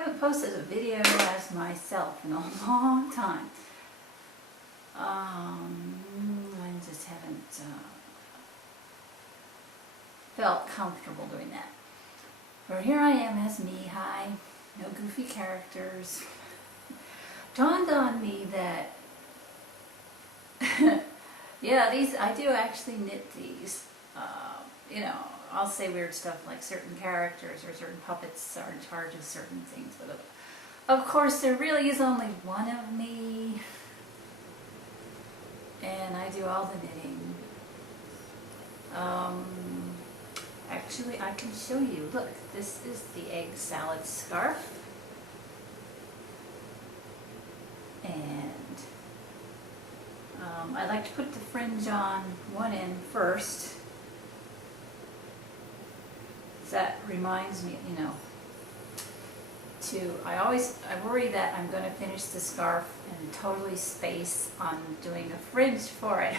haven't posted a video as myself in a long time. I just haven't felt comfortable doing that. But here I am as me, hi, no goofy characters. Dawned on me that, yeah, these, I do actually knit these. You know, I'll say weird stuff like certain characters or certain puppets are in charge of certain things. But of course, there really is only one of me. And I do all the knitting. Actually, I can show you. Look, this is the egg salad scarf. And I like to put the fringe on one end first. That reminds me, you know, I worry that I'm going to finish the scarf and totally space on doing a fringe for it.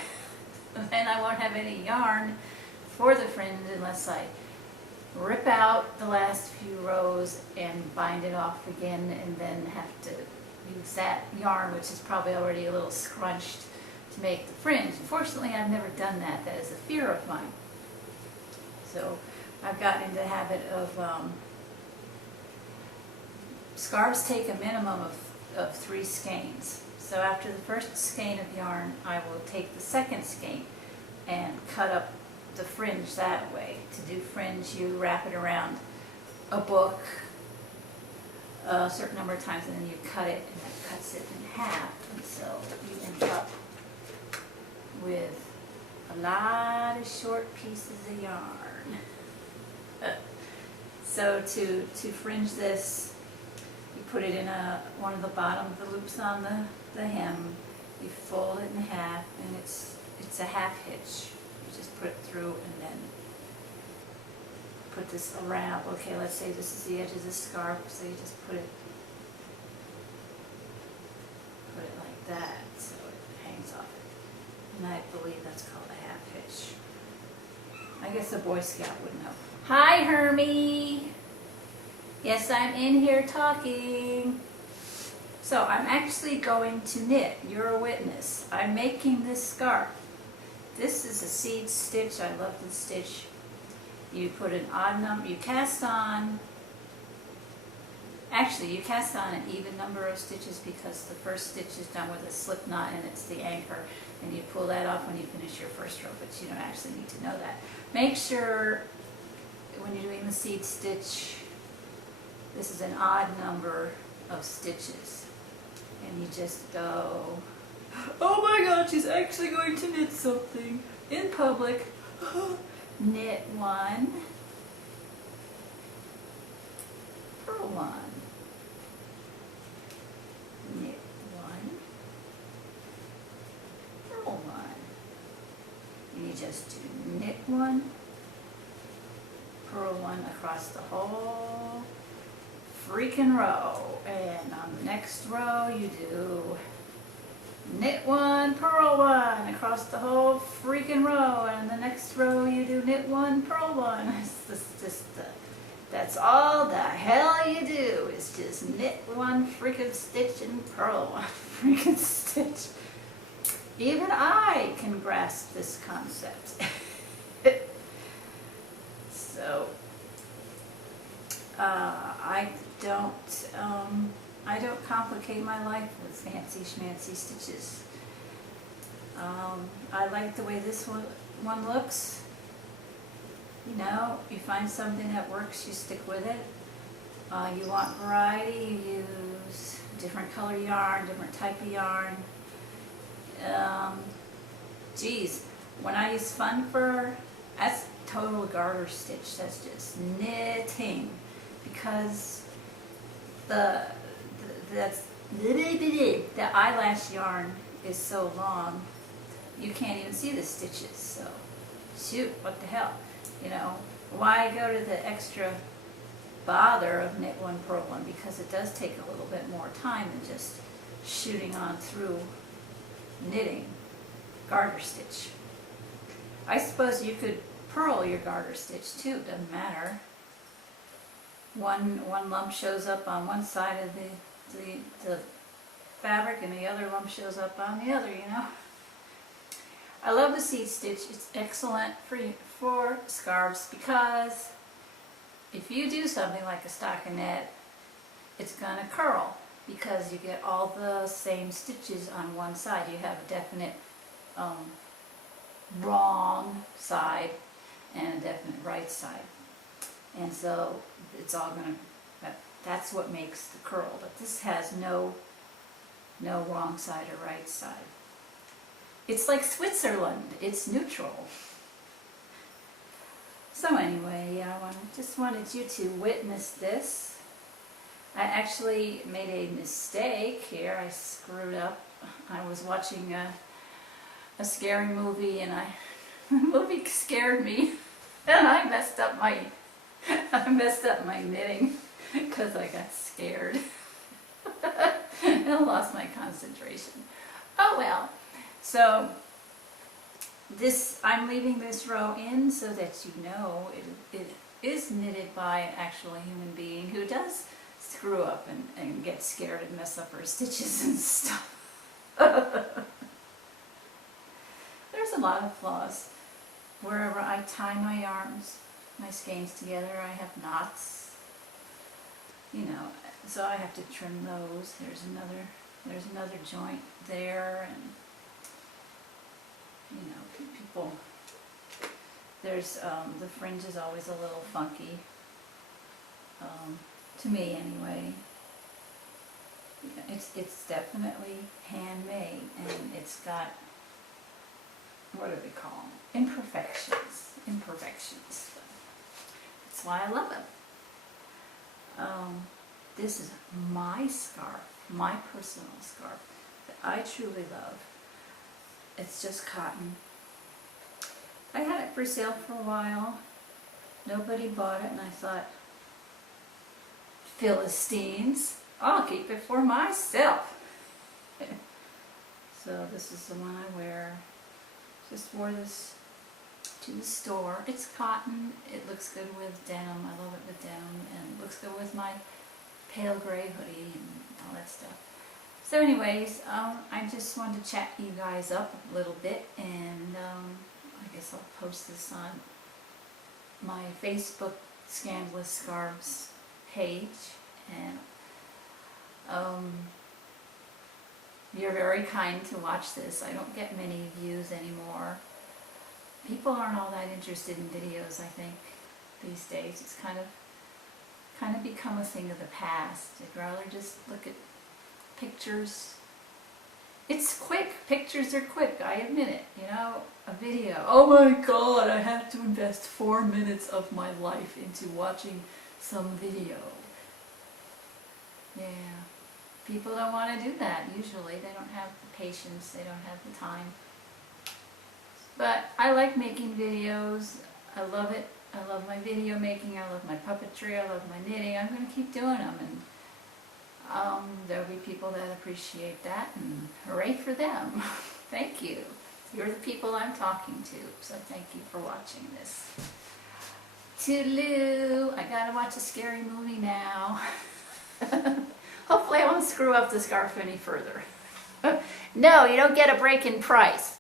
Then I won't have any yarn for the fringe unless I rip out the last few rows and bind it off again, and then have to use that yarn, which is probably already a little scrunched, to make the fringe. Unfortunately, I've never done that. That is a fear of mine. So I've gotten into the habit of scarves take a minimum of 3 skeins. So after the first skein of yarn, I will take the second skein and cut up the fringe that way. To do fringe, you wrap it around a book a certain number of times, and then you cut it, and that cuts it in half. And so you end up with a lot of short pieces of yarn. So to fringe this, you put it in one of the bottom of the loops on the hem. You fold it in half, and it's a half hitch. You just put it through and then put this around. Okay, let's say this is the edge of the scarf, so you just put it like that, so it hangs off it. And I believe that's called a half hitch. I guess a Boy Scout would know. Hi, Hermie. Yes, I'm in here talking. So I'm actually going to knit. You're a witness. I'm making this scarf. This is a seed stitch. I love this stitch. You put an odd number, you cast on an even number of stitches, because the first stitch is done with a slip knot and it's the anchor, and you pull that off when you finish your first row, but you don't actually need to know that. Make sure when you're doing the seed stitch, this is an odd number of stitches, and you just go, oh my God, she's actually going to knit something in public. Knit 1, purl 1, knit 1, purl 1, and you just do knit 1, purl 1 across the whole freaking row, and on the next row you do knit 1, purl 1 across the whole freaking row, and the next row you do knit 1, purl 1. That's all the hell you do, is just knit 1 freaking stitch and purl 1 freaking stitch. Even I can grasp this concept. So I don't complicate my life with fancy schmancy stitches. I like the way this one looks. You know, you find something that works, you stick with it. You want variety, you use different color yarn, different type of yarn. Geez, when I use Fun Fur, that's total garter stitch. That's just knitting, because the eyelash yarn is so long, you can't even see the stitches. So, shoot, what the hell? You know, why go to the extra bother of knit 1, purl 1? Because it does take a little bit more time than just shooting on through knitting garter stitch. I suppose you could purl your garter stitch too, doesn't matter. one lump shows up on one side of the fabric and the other lump shows up on the other, you know. I love the seat stitch. It's excellent for scarves because if you do something like a stockinette, it's going to curl because you get all the same stitches on one side. You have a definite wrong side and a definite right side. And so it's all going to, that's what makes the curl. But this has no wrong side or right side. It's like Switzerland. It's neutral. So anyway, yeah, I just wanted you to witness this. I actually made a mistake here. I screwed up. I was watching a scary movie, and the movie scared me, and I messed up my knitting because I got scared and lost my concentration. Oh well. So I'm leaving this row in so that you know it is knitted by an actual human being who does screw up and get scared and mess up her stitches and stuff. There's a lot of flaws. Wherever I tie my yarns, my skeins together, I have knots, you know, so I have to trim those. There's another joint there, and you know, people, there's, the fringe is always a little funky, to me anyway. Yeah, it's definitely handmade, and it's got, what do they call them? Imperfections. That's why I love it. This is my scarf, my personal scarf that I truly love. It's just cotton. I had it for sale for a while. Nobody bought it, and I thought, Philistines, I'll keep it for myself. So this is the one I wear. Just wore this to the store. It's cotton. It looks good with denim. I love it with denim, and it looks good with my pale gray hoodie and all that stuff. So anyways, I just wanted to chat you guys up a little bit, and I guess I'll post this on my Facebook Scandalous Scarves page, and you're very kind to watch this. I don't get many views anymore. People aren't all that interested in videos, I think, these days. It's kind of become a thing of the past. I'd rather just look at pictures. It's quick. Pictures are quick. I admit it. You know, a video. Oh my God, I have to invest 4 minutes of my life into watching some video. Yeah. People don't want to do that usually. They don't have the patience. They don't have the time. But I like making videos. I love it. I love my video making. I love my puppetry. I love my knitting. I'm going to keep doing them. And there'll be people that appreciate that, and hooray for them. Thank you. You're the people I'm talking to, so thank you for watching this. Toodaloo. I gotta watch a scary movie now. Hopefully I won't screw up the scarf any further. No, you don't get a break in price.